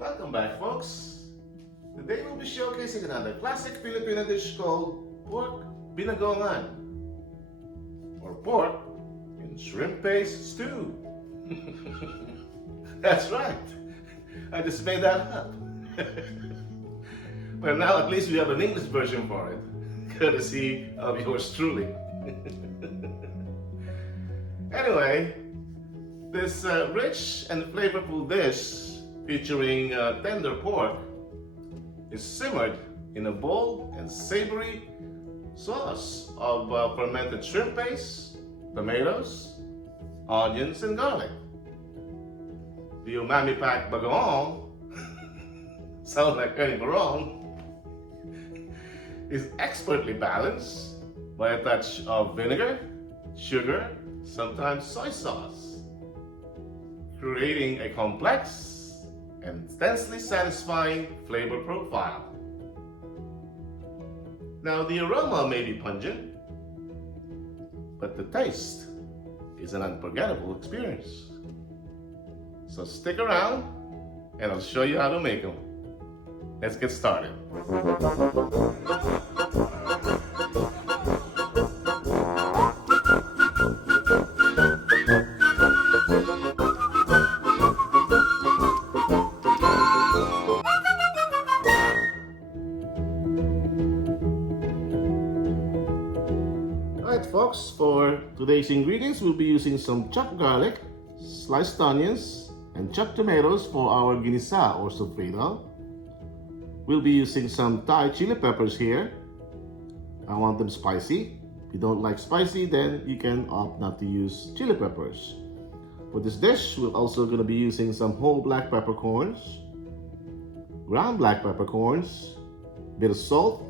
Welcome back, folks. Today we'll be showcasing another classic Filipino dish called pork binagoongan, or pork in shrimp paste stew. That's right. I just made that up. Well, now at least we have an English version for it, courtesy of yours truly. Anyway, this rich and flavorful dish featuring tender pork is simmered in a bold and savory sauce of fermented shrimp paste, tomatoes, onions, and garlic. The umami-packed bagoong, sound like Ernie Barong, is expertly balanced by a touch of vinegar, sugar, sometimes soy sauce, creating a complex and intensely satisfying flavor profile. Now, the aroma may be pungent, but the taste is an unforgettable experience. So stick around and I'll show you how to make them. Let's get started. Alright folks, for today's ingredients we'll be using some chopped garlic, sliced onions, and chopped tomatoes for our ginisa or sofrito. We'll be using some Thai chili peppers here. I want them spicy. If you don't like spicy, then you can opt not to use chili peppers. For this dish, we're also going to be using some whole black peppercorns, ground black peppercorns, a bit of salt,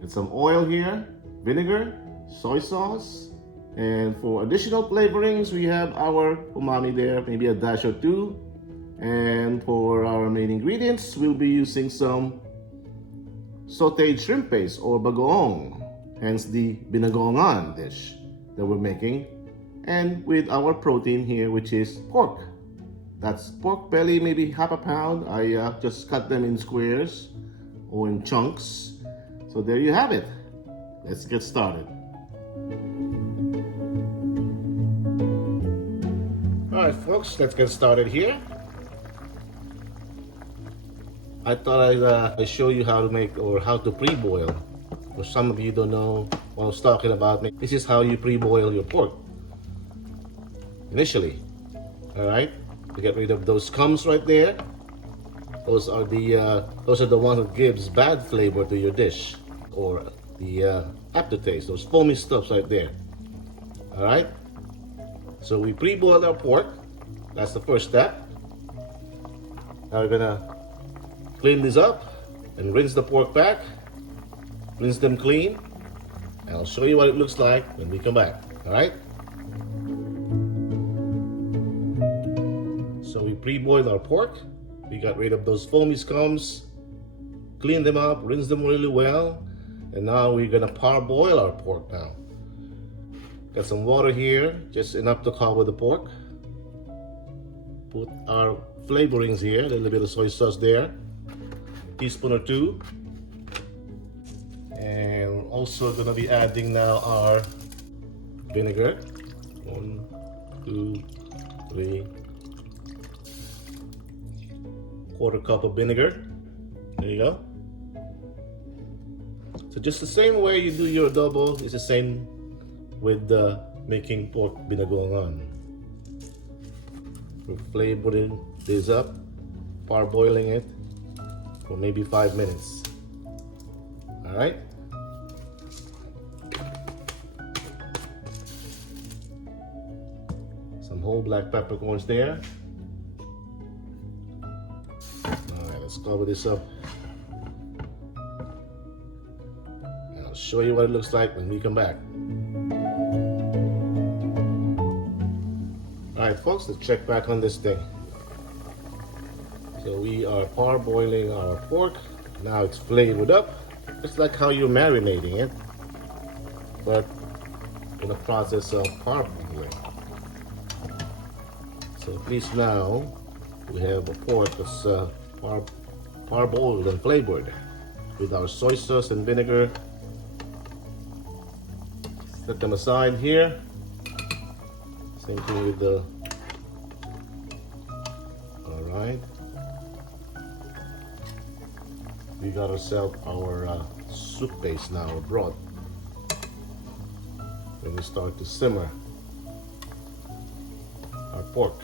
and some oil here, vinegar, soy sauce, and for additional flavorings, we have our umami there, maybe a dash or two. And for our main ingredients, we'll be using some sautéed shrimp paste or bagoong, hence the binagoongan dish that we're making. And with our protein here, which is pork. That's pork belly, maybe half a pound. I just cut them in squares or in chunks. So there you have it. Let's get started. Alright folks, let's get started here. I thought I'd show you how to make or how to pre-boil. For some of you don't know what I was talking about, this is how you pre-boil your pork. Initially, alright, to get rid of those scums right there. Those are the ones that gives bad flavor to your dish, or the aftertaste, those foamy stuffs right there. Alright, so we pre-boil our pork. That's the first step. Now we're gonna clean this up and rinse the pork back. Rinse them clean, and I'll show you what it looks like when we come back. Alright? So we pre-boiled our pork. We got rid of those foamy scums, clean them up, rinse them really well, and now we're gonna parboil our pork now. Got some water here, just enough to cover the pork. Put our flavorings here, a little bit of soy sauce there, teaspoon or two. And we're also gonna be adding now our vinegar. 1, 2, 3. Quarter cup of vinegar. There you go. So just the same way you do your adobo is the same with making pork binagoongan. We're flavoring this up, parboiling it for maybe 5 minutes. Alright? Some whole black peppercorns there. Alright, let's cover this up. And I'll show you what it looks like when we come back. Alright folks, let's check back on this thing. So we are parboiling our pork. Now it's flavored up. It's like how you're marinating it, but in the process of parboiling. So please now We have a pork that's parboiled and flavored with our soy sauce and vinegar. Set them aside here. Same thing with the. All right. We got ourselves our soup base now, or broth. When we start to simmer our pork.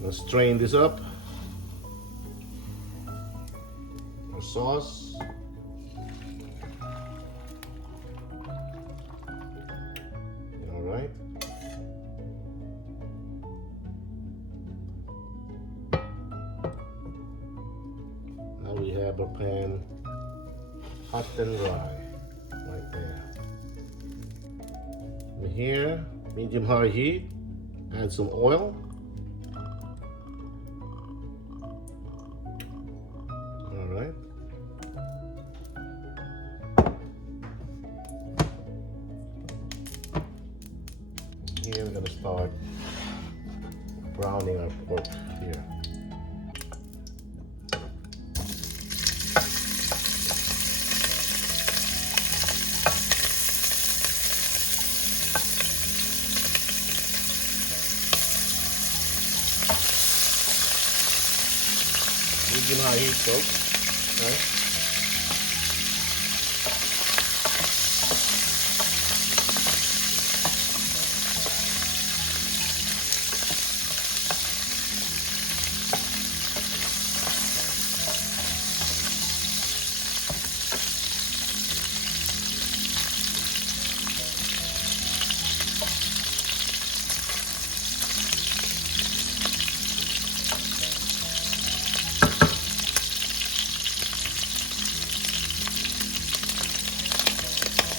Let's strain this up. Our sauce. All right. Now we have our pan hot and dry, right there. And here, medium high heat. Add some oil. Alright. Here we're going to start browning our pork here. Medium high heat, folks. Right?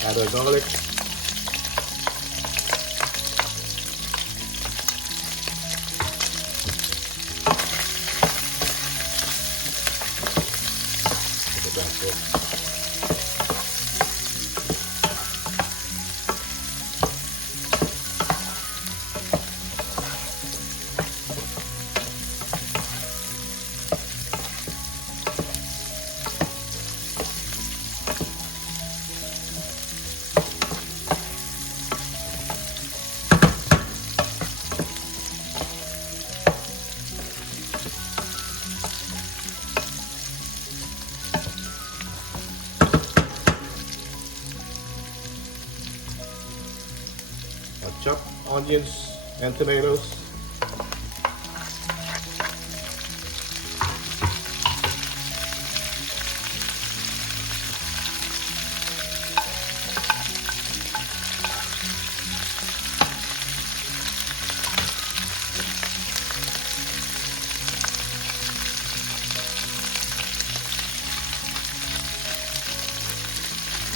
Add our garlic. Look at that, folks. Chopped onions and tomatoes.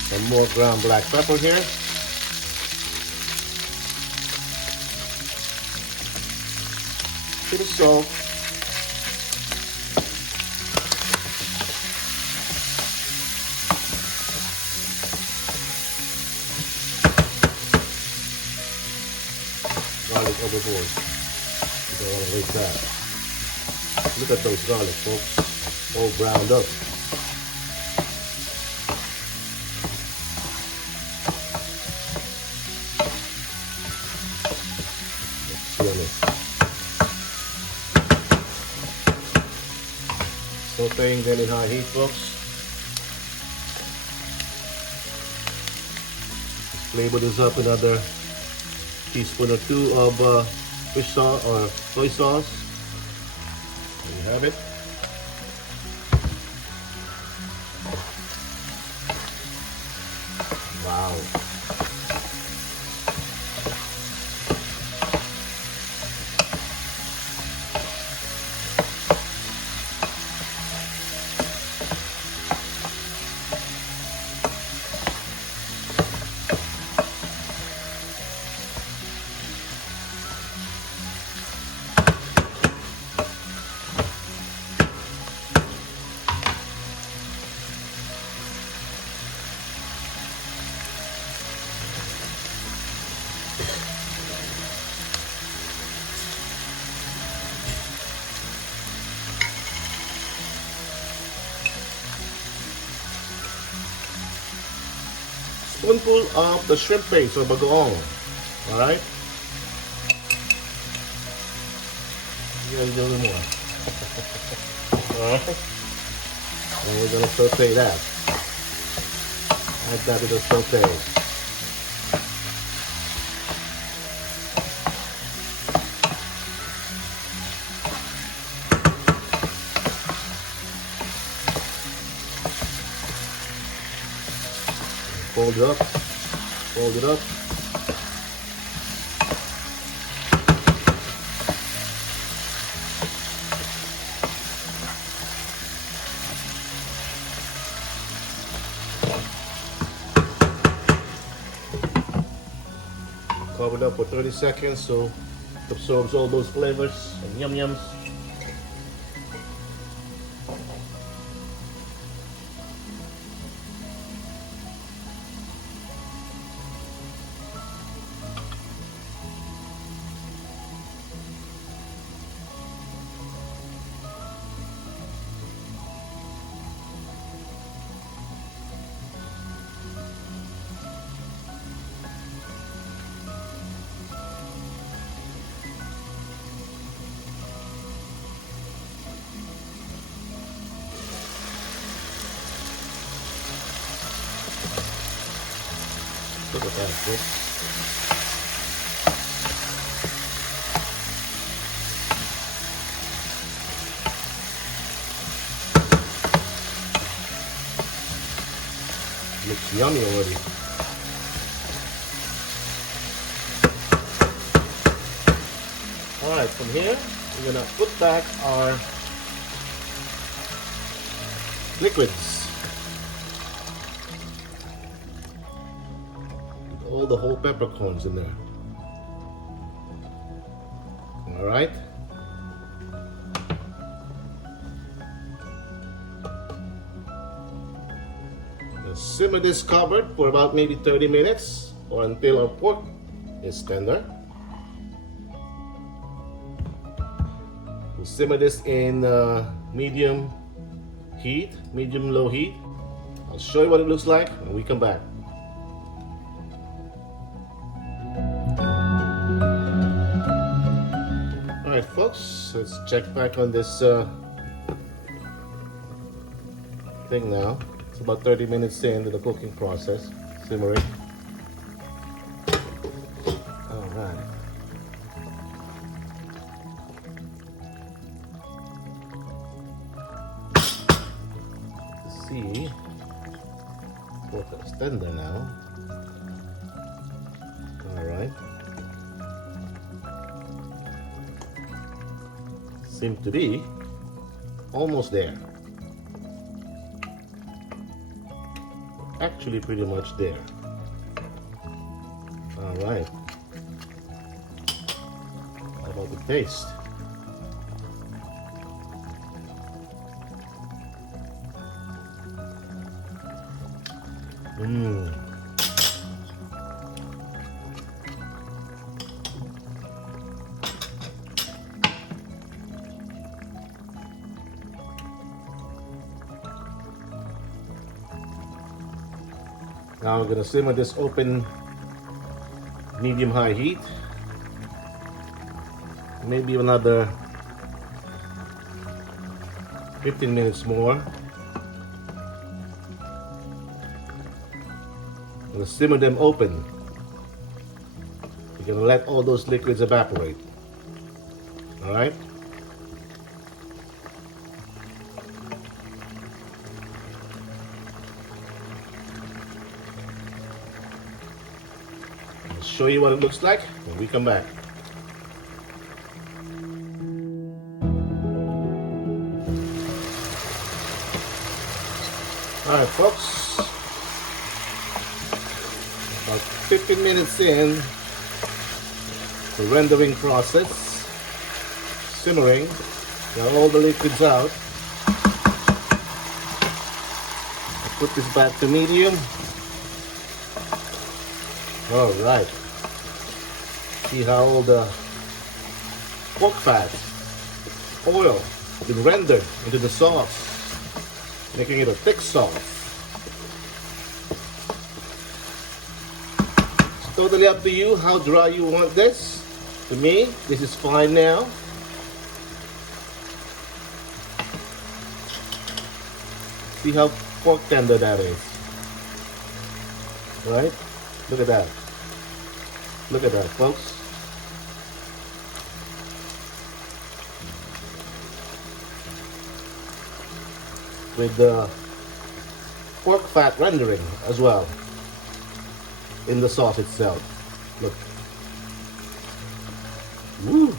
Some more ground black pepper here. Bit of salt. Garlic overboard. You don't want to waste that. Look at those garlic, folks. All browned up. That's yummy. Sauteing them in high heat, folks. Flavor this up another teaspoon or two of fish sauce or soy sauce. There you have it. Wow. spoonful of the shrimp paste or bagoong. Alright? You gotta do a little more. Alright? And we're gonna saute that. Add that to the saute. Fold it up, fold it up. Cover it up for 30 seconds so it absorbs all those flavors and yum-yums. Look at that, folks. Looks yummy already. Alright, from here, we're gonna put back our liquids. All the whole peppercorns in there. Alright. Simmer this covered for about maybe 30 minutes or until our pork is tender. We'll simmer this in medium heat, medium-low heat. I'll show you what it looks like when we come back. Alright folks, let's check back on this thing now. It's about 30 minutes into the cooking process, simmering. Alright. Let's see. Pork is tender now. Alright. Seems to be almost there. Actually pretty much there. Alright. How about the taste? Now we're going to simmer this open medium-high heat. Maybe another 15 minutes more. I'm going to simmer them open. You're going to let all those liquids evaporate. Alright? Show you what it looks like when we come back. Alright folks, about 15 minutes in the rendering process, simmering, got all the liquids out. I put this back to medium. Alright. See how all the pork fat, oil, has been rendered into the sauce, making it a thick sauce. Totally up to you how dry you want this. To me, this is fine now. See how pork tender that is. Right? Look at that. Look at that, folks. With the pork fat rendering as well in the sauce itself. Look. Woo.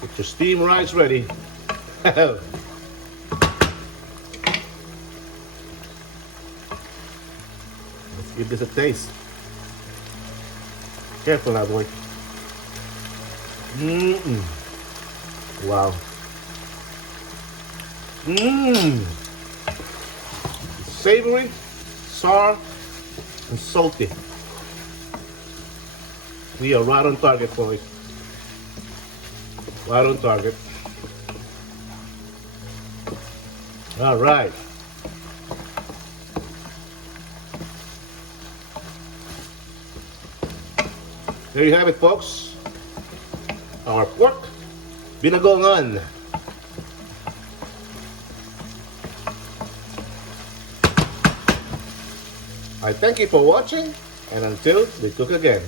Get your steam rice ready. Let's give this a taste. Careful now, boy. Wow. Savory, sour, and salty. We are right on target, boys. Right on target. All right. There you have it, folks. Our pork binagoongan. I thank you for watching, and until we cook again.